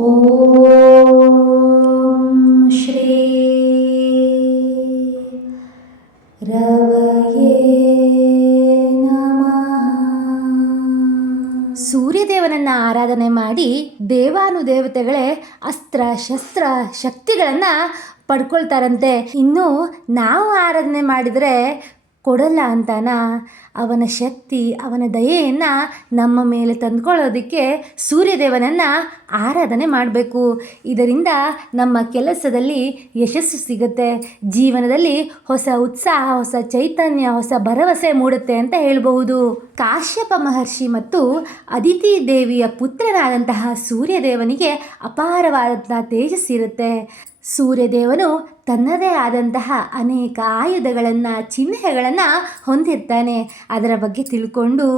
ಓಂ ಶ್ರೀ ರವಯೇ ನಮಃ. ಸೂರ್ಯದೇವನನ್ನು ಆರಾಧನೆ ಮಾಡಿ ದೇವಾನುದೇವತೆಗಳೇ ಅಸ್ತ್ರ ಶಸ್ತ್ರ ಶಕ್ತಿಗಳನ್ನು ಪಡ್ಕೊಳ್ತಾರಂತೆ. ಇನ್ನು ನಾವು ಆರಾಧನೆ ಮಾಡಿದರೆ ಕೊಡಲ್ಲ ಅಂತಾನ? ಅವನ ಶಕ್ತಿ, ಅವನ ದಯೆಯನ್ನು ನಮ್ಮ ಮೇಲೆ ತಂದುಕೊಳ್ಳೋದಕ್ಕೆ ಸೂರ್ಯದೇವನನ್ನು ಆರಾಧನೆ ಮಾಡಬೇಕು. ಇದರಿಂದ ನಮ್ಮ ಕೆಲಸದಲ್ಲಿ ಯಶಸ್ಸು ಸಿಗುತ್ತೆ, ಜೀವನದಲ್ಲಿ ಹೊಸ ಉತ್ಸಾಹ, ಹೊಸ ಚೈತನ್ಯ, ಹೊಸ ಭರವಸೆ ಮೂಡುತ್ತೆ ಅಂತ ಹೇಳಬಹುದು. ಕಾಶ್ಯಪ ಮಹರ್ಷಿ ಮತ್ತು ಅದಿತಿ ದೇವಿಯ ಪುತ್ರನಾದಂತಹ ಸೂರ್ಯದೇವನಿಗೆ ಅಪಾರವಾದಂತಹ ತೇಜಸ್ಸಿರುತ್ತೆ. ಸೂರ್ಯದೇವನು ತನ್ನದೇ ಆದಂತಹ ಅನೇಕ ಆಯುಧಗಳನ್ನು, ಚಿಹ್ನೆಗಳನ್ನು ಹೊಂದಿರ್ತಾನೆ. ಅದರ ಬಗ್ಗೆ ತಿಳ್ಕೊಂಡು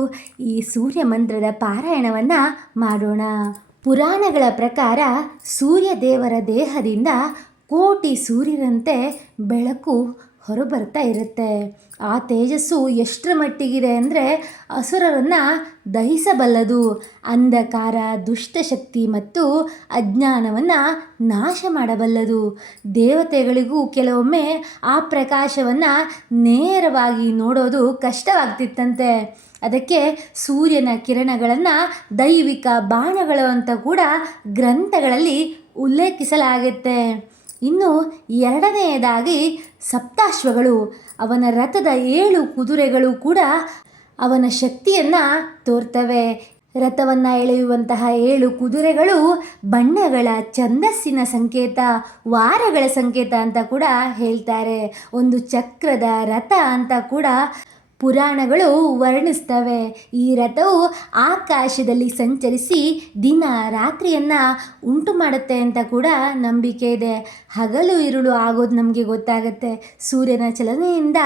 ಈ ಸೂರ್ಯ ಮಂತ್ರದ ಪಾರಾಯಣವನ್ನು ಮಾಡೋಣ. ಪುರಾಣಗಳ ಪ್ರಕಾರ ಸೂರ್ಯದೇವರ ದೇಹದಿಂದ ಕೋಟಿ ಸೂರ್ಯರಂತೆ ಬೆಳಕು ಹೊರಬರ್ತಾ ಇರುತ್ತೆ. ಆ ತೇಜಸ್ಸು ಎಷ್ಟರ ಮಟ್ಟಿಗಿದೆ ಅಂದರೆ ಅಸುರರನ್ನು ದಹಿಸಬಲ್ಲದು. ಅಂಧಕಾರ, ದುಷ್ಟಶಕ್ತಿ ಮತ್ತು ಅಜ್ಞಾನವನ್ನು ನಾಶ ಮಾಡಬಲ್ಲದು. ದೇವತೆಗಳಿಗೂ ಕೆಲವೊಮ್ಮೆ ಆ ಪ್ರಕಾಶವನ್ನು ನೇರವಾಗಿ ನೋಡೋದು ಕಷ್ಟವಾಗ್ತಿತ್ತಂತೆ. ಅದಕ್ಕೆ ಸೂರ್ಯನ ಕಿರಣಗಳನ್ನು ದೈವಿಕ ಬಾಣಗಳು ಅಂತ ಕೂಡ ಗ್ರಂಥಗಳಲ್ಲಿ ಉಲ್ಲೇಖಿಸಲಾಗುತ್ತೆ. ಇನ್ನು ಎರಡನೆಯದಾಗಿ ಸಪ್ತಾಶ್ವಗಳು, ಅವನ ರಥದ 7 ಕುದುರೆಗಳು ಕೂಡ ಅವನ ಶಕ್ತಿಯನ್ನು ತೋರ್ತವೆ. ರಥವನ್ನು ಎಳೆಯುವಂತಹ 7 ಕುದುರೆಗಳು ಬಣ್ಣಗಳ, ಛಂದಸ್ಸಿನ ಸಂಕೇತ, ವಾರಗಳ ಸಂಕೇತ ಅಂತ ಕೂಡ ಹೇಳ್ತಾರೆ. ಒಂದು ಚಕ್ರದ ರಥ ಅಂತ ಕೂಡ ಪುರಾಣಗಳು ವರ್ಣಿಸ್ತವೆ. ಈ ರಥವು ಆಕಾಶದಲ್ಲಿ ಸಂಚರಿಸಿ ದಿನ ರಾತ್ರಿಯನ್ನು ಉಂಟು ಮಾಡುತ್ತೆ ಅಂತ ಕೂಡ ನಂಬಿಕೆ ಇದೆ. ಹಗಲು ಇರುಳು ಆಗೋದು ನಮಗೆ ಗೊತ್ತಾಗತ್ತೆ, ಸೂರ್ಯನ ಚಲನೆಯಿಂದ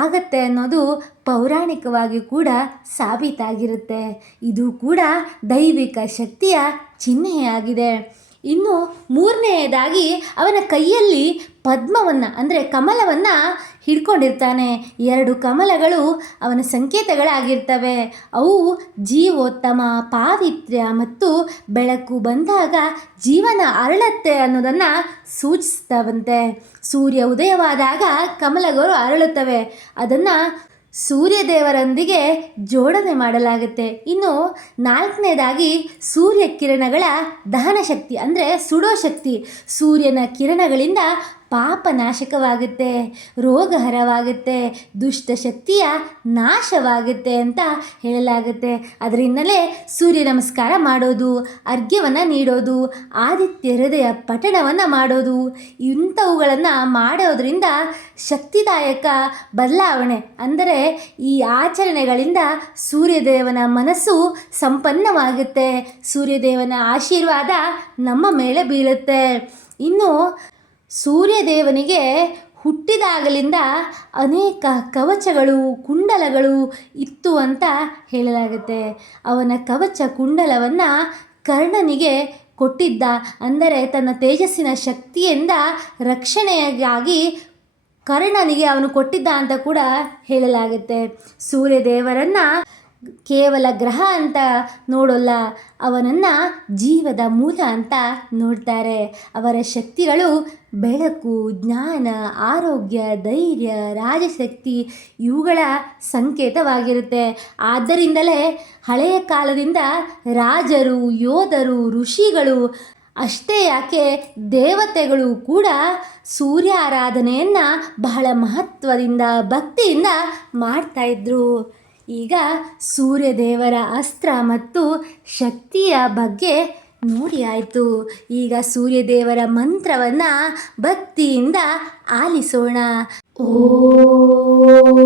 ಆಗತ್ತೆ ಅನ್ನೋದು ಪೌರಾಣಿಕವಾಗಿ ಕೂಡ ಸಾಬೀತಾಗಿರುತ್ತೆ. ಇದು ಕೂಡ ದೈವಿಕ ಶಕ್ತಿಯ ಚಿಹ್ನೆಯಾಗಿದೆ. ಇನ್ನು ಮೂರನೆಯದಾಗಿ ಅವನ ಕೈಯಲ್ಲಿ ಪದ್ಮವನ್ನು ಅಂದರೆ ಕಮಲವನ್ನು ಹಿಡ್ಕೊಂಡಿರ್ತಾನೆ. 2 ಕಮಲಗಳು ಅವನ ಸಂಕೇತಗಳಾಗಿರ್ತವೆ. ಅವು ಜೀವೋತ್ತಮ, ಪಾವಿತ್ರ್ಯ ಮತ್ತು ಬೆಳಕು ಬಂದಾಗ ಜೀವನ ಅರಳುತ್ತೆ ಅನ್ನೋದನ್ನು ಸೂಚಿಸ್ತವಂತೆ. ಸೂರ್ಯ ಉದಯವಾದಾಗ ಕಮಲಗಳು ಅರಳುತ್ತವೆ. ಅದನ್ನು ಸೂರ್ಯದೇವರೊಂದಿಗೆ ಜೋಡಣೆ ಮಾಡಲಾಗುತ್ತೆ. ಇನ್ನು 4ನೇದಾಗಿ ಸೂರ್ಯ ಕಿರಣಗಳ ದಹನ ಶಕ್ತಿ ಅಂದರೆ ಸುಡೋ ಶಕ್ತಿ. ಸೂರ್ಯನ ಕಿರಣಗಳಿಂದ ಪಾಪ ನಾಶಕವಾಗುತ್ತೆ, ರೋಗಹರವಾಗುತ್ತೆ, ದುಷ್ಟಶಕ್ತಿಯ ನಾಶವಾಗುತ್ತೆ ಅಂತ ಹೇಳಲಾಗುತ್ತೆ. ಅದರಿಂದಲೇ ಸೂರ್ಯ ನಮಸ್ಕಾರ ಮಾಡೋದು, ಅರ್ಘ್ಯವನ್ನು ನೀಡೋದು, ಆದಿತ್ಯ ಹೃದಯ ಪಠಣವನ್ನು ಮಾಡೋದು, ಇಂಥವುಗಳನ್ನು ಮಾಡೋದ್ರಿಂದ ಶಕ್ತಿದಾಯಕ ಬದಲಾವಣೆ ಅಂದರೆ ಈ ಆಚರಣೆಗಳಿಂದ ಸೂರ್ಯದೇವನ ಮನಸ್ಸು ಸಂಪನ್ನವಾಗುತ್ತೆ. ಸೂರ್ಯದೇವನ ಆಶೀರ್ವಾದ ನಮ್ಮ ಮೇಲೆ ಬೀಳುತ್ತೆ. ಇನ್ನು ಸೂರ್ಯದೇವನಿಗೆ ಹುಟ್ಟಿದಾಗಲಿಂದ ಅನೇಕ ಕವಚಗಳು, ಕುಂಡಲಗಳು ಇತ್ತು ಅಂತ ಹೇಳಲಾಗುತ್ತೆ. ಅವನ ಕವಚ ಕುಂಡಲವನ್ನು ಕರ್ಣನಿಗೆ ಕೊಟ್ಟಿದ್ದ. ಅಂದರೆ ತನ್ನ ತೇಜಸ್ಸಿನ ಶಕ್ತಿಯಿಂದ ರಕ್ಷಣೆಗಾಗಿ ಕರ್ಣನಿಗೆ ಅವನು ಕೊಟ್ಟಿದ್ದ ಅಂತ ಕೂಡ ಹೇಳಲಾಗುತ್ತೆ. ಸೂರ್ಯದೇವರನ್ನು ಕೇವಲ ಗ್ರಹ ಅಂತ ನೋಡೋಲ್ಲ, ಅವನನ್ನು ಜೀವದ ಮೂಲ ಅಂತ ನೋಡ್ತಾರೆ. ಅವರ ಶಕ್ತಿಗಳು ಬೆಳಕು, ಜ್ಞಾನ, ಆರೋಗ್ಯ, ಧೈರ್ಯ, ರಾಜಶಕ್ತಿ ಇವುಗಳ ಸಂಕೇತವಾಗಿರುತ್ತೆ. ಆದ್ದರಿಂದಲೇ ಹಳೆಯ ಕಾಲದಿಂದ ರಾಜರು, ಯೋಧರು, ಋಷಿಗಳು ಅಷ್ಟೇ ಯಾಕೆ ದೇವತೆಗಳು ಕೂಡ ಸೂರ್ಯ ಆರಾಧನೆಯನ್ನು ಬಹಳ ಮಹತ್ವದಿಂದ, ಭಕ್ತಿಯಿಂದ ಮಾಡ್ತಾಯಿದ್ರು. ಈಗ ಸೂರ್ಯದೇವರ ಅಸ್ತ್ರ ಮತ್ತು ಶಕ್ತಿಯ ಬಗ್ಗೆ ನೋಡಿ ಆಯಿತು. ಈಗ ಸೂರ್ಯದೇವರ ಮಂತ್ರವನ್ನು ಭಕ್ತಿಯಿಂದ ಆಲಿಸೋಣ. ಓಂ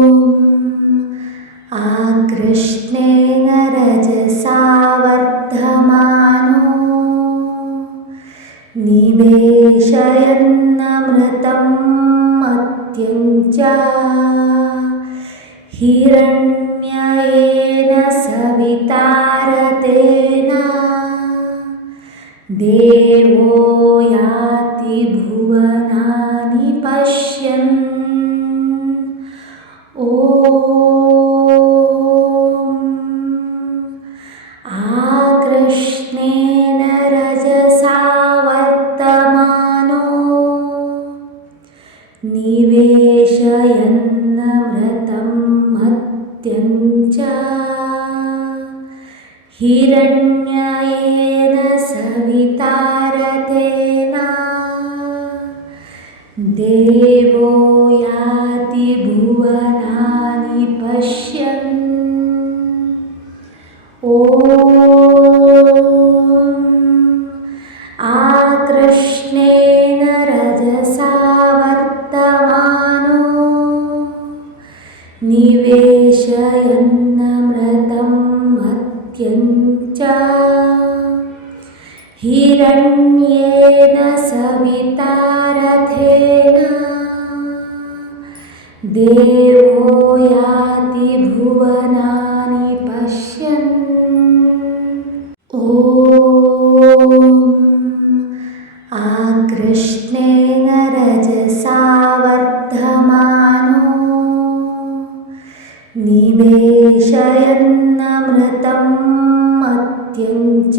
ಆಕೃಷ್ಣೇನ ರಜಸಾ ವರ್ಧಮಾನೋ ನಿವೇಶಯನ್ನಮೃತಂ ಅತ್ಯಂಚ ಹಿರಣ್ಯೇನ ಸವಿತಾರತೇನ ದೇವೋ ಯಾತಿ ಭುವನಾನಿ ಪಶ್ಯನ್. ಓಂ ಆಕೃಷ್ಣೇನ ರಜಸಾ आकृष्णेन रजसा वर्तमानो निवेशयन्नमृतं मत्यं च हिरण्येन सविता रथेन देवो याति भुवनानि पश्यन् ॐ आकृष्णेन रजसा वर्धमानो निवेशयन्नमृतं मत्यं च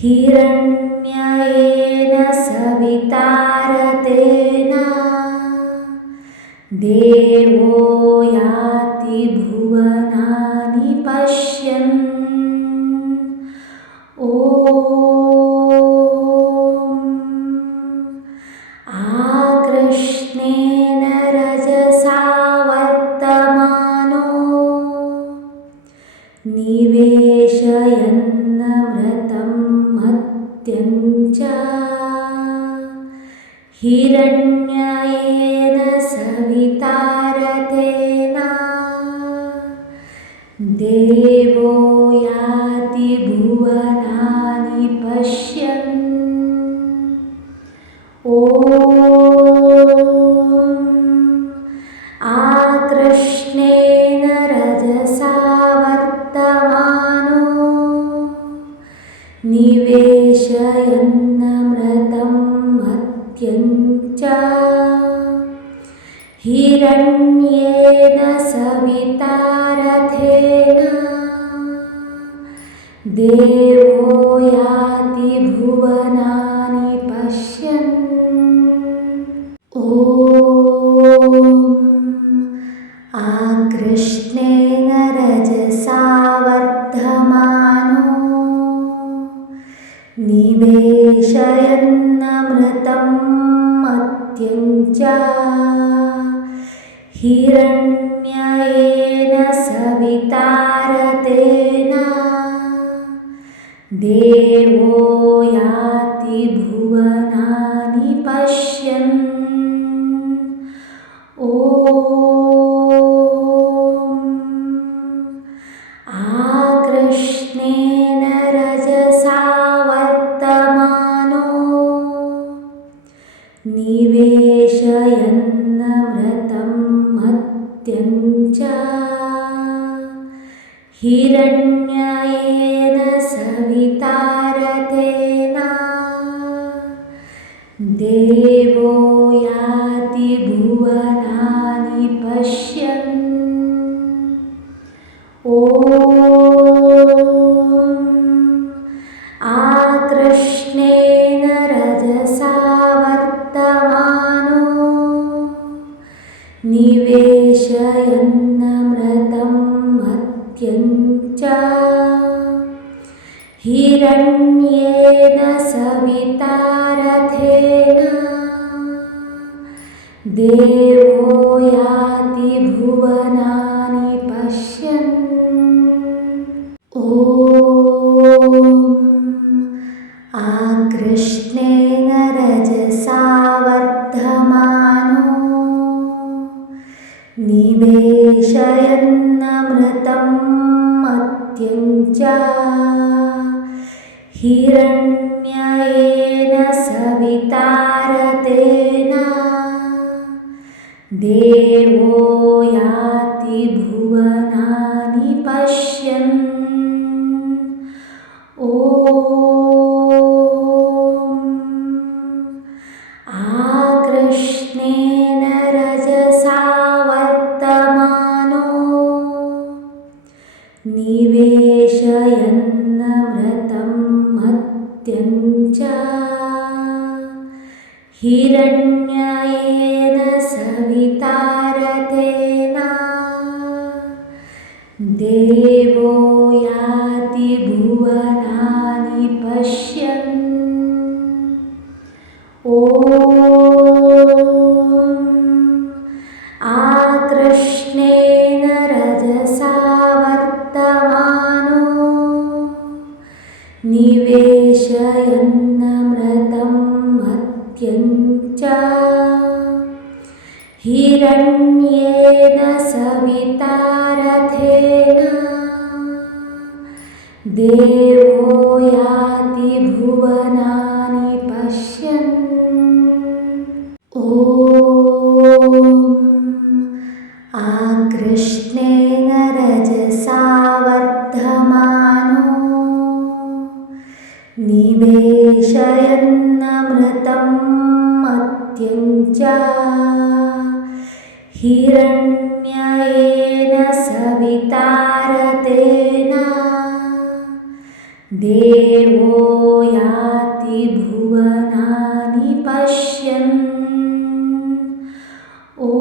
हिरण्येन सविता रथेन देवो याति भुवनानि पश्यन् ॐ आकृष्णेन रजसा वर्तमानो निवेशयन्नमृतं मत्यं च हिरण्येन सविता रथेन देवो याति भुवनानि पश्यन् ॐ आकृष्णेन रजसा वर्तमानो निवेशयन्नमृतं मत्यं च हिरण्येन सविता रथेन देवो याति भुवनानि पश्यन् ॐ आकृष्णेन रजसा वर्धमानो निवेशयन्नमृतं मत्यं च हिरण्येन सविता रथेन देवो याति भुवनानि पश्यन् ॐ आकृष्णेन रजसा वर्तमानो निवेशयन्नमृतं मत्यं च हिरण्येन सविता रथेन देवो याति भुवनानि पश्यन् ॐ आकृष्णेन रजसा वर्तमानो निवेशयन्नमृतं मत्यं च हिरण्येन सविता रथेन देवो याति भुवनानि पश्यन् ॐ आकृष्णेन रजसा वर्धमानो निवेशयन्नमृतं मत्यं च हिरण्येन सविता रथेन देवो याति भुवनानि पश्यन् ॐ आकृष्णेन रजसा वर्तमानो निवेशयन्नमृतं मत्यं च हिरण्येन सविता रथेन देवो याति भुवनानि पश्यन् ॐ आकृष्णेन रजसा वर्तमानो निवेशयन्नमृतं निवेशयन्नमृतं मत्यं च हिरण्येन सविता रथेन देवो याति भुवनानि पश्यन् ॐ आकृष्णेन रजसा वर्धमानो निवेशयन्नमृतं मत्यं च हिरण्येन सविता रथेन देवो याति भुवनानि पश्यन् ॐ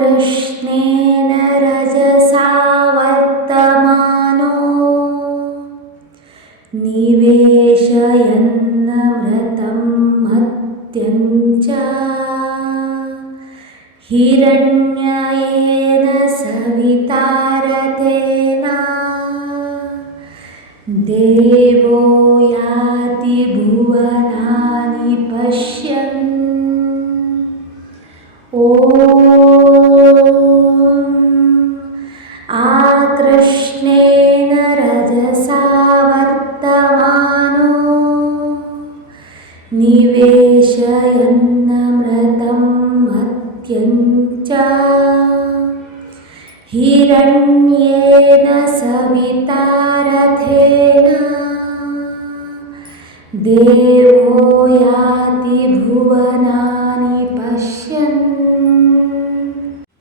आकृष्णेन रजसा वर्तमानो निवेशयन्नमृतं मत्यं च हिरण्येन सविता रथेन देवो याति भुवनानि पश्यन् ॐ आकृष्णेन रजसा वर्तमानो निवेशयन्नमृतं मत्यं च हिरण्येन सविता रथेन देवो याति भुवनानि पश्यन्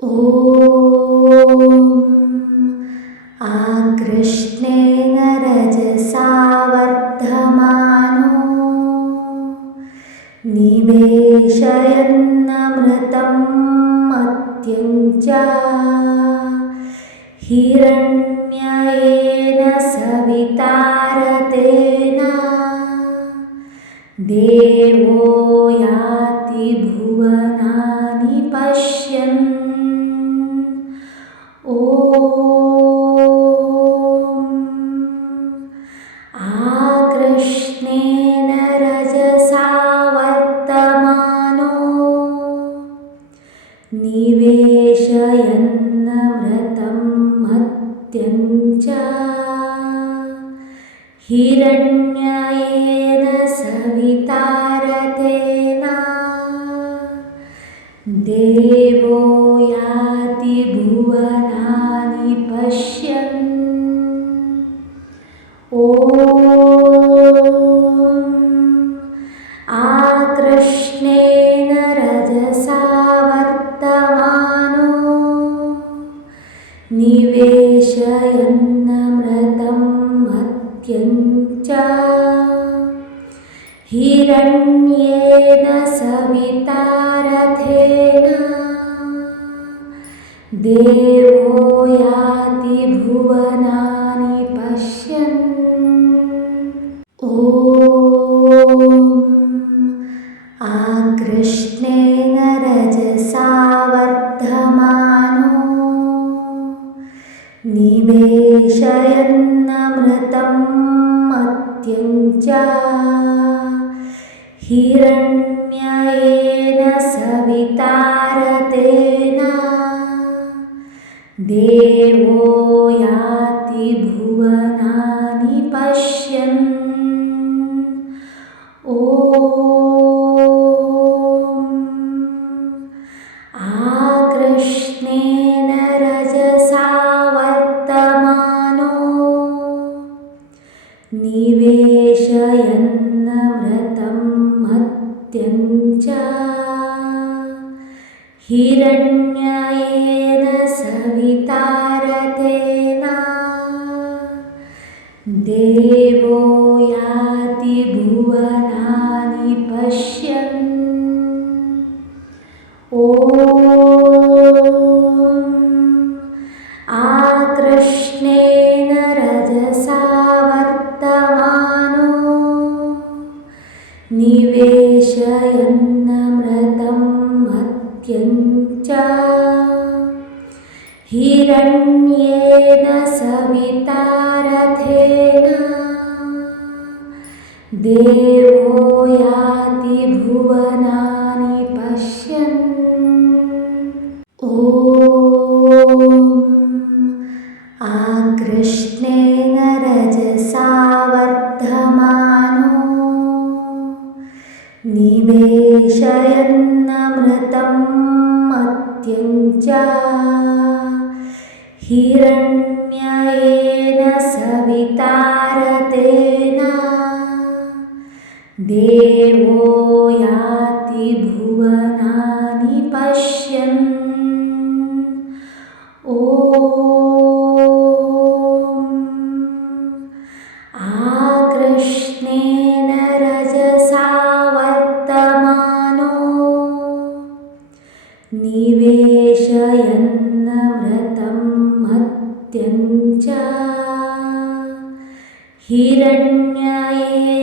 ॐ आकृष्णेन रजसा वर्धमानो निवेशयन्नमृतं मत्यं च हिरण्येन सविता रथेन देवो याति भुवनानि पश्यन् ॐ आकृष्णेन रजसा वर्तमानो निवेशयन्नमृतं मत्यं च हिरण्येन सविता रथेन देवो याति भुवनानि पश्यन् ॐ आकृष्णेन रजसा वर्तमानो निवेशयन्नमृतं मत्यं च हिरण्येन सविता रथेन देवो याति भुवनानि पश्यन् ॐ आकृष्णेन रजसा वर्धमानो निवेशयन्नमृतं मत्यं च हिरण्येन सविता रथेन देवो याति भुवनानि पश्यन् ॐ आकृष्णेन रजसा वर्तमानो निवेशयन्नमृतं मत्यं च हिरण्येन सविता रथेन देवो याति भुवनानि पश्यन् ॐ आकृष्णेन रजसा वर्तमानो निवेशयन्नमृतं मत्यं च हिरण्येन सविता रथेन देवो याति भुवनानि पश्यन् ॐ आकृष्णेन रजसा वर्धमानो निवेशयन्नमृतं मत्यं च हिरण्ययेन सविता रथेन देवो याति भुवनानि पश्यन् ॐ आकृष्णेन रजसा वर्तमानो निवेशयन्नमृतं मत्यं च हिरण्ययेन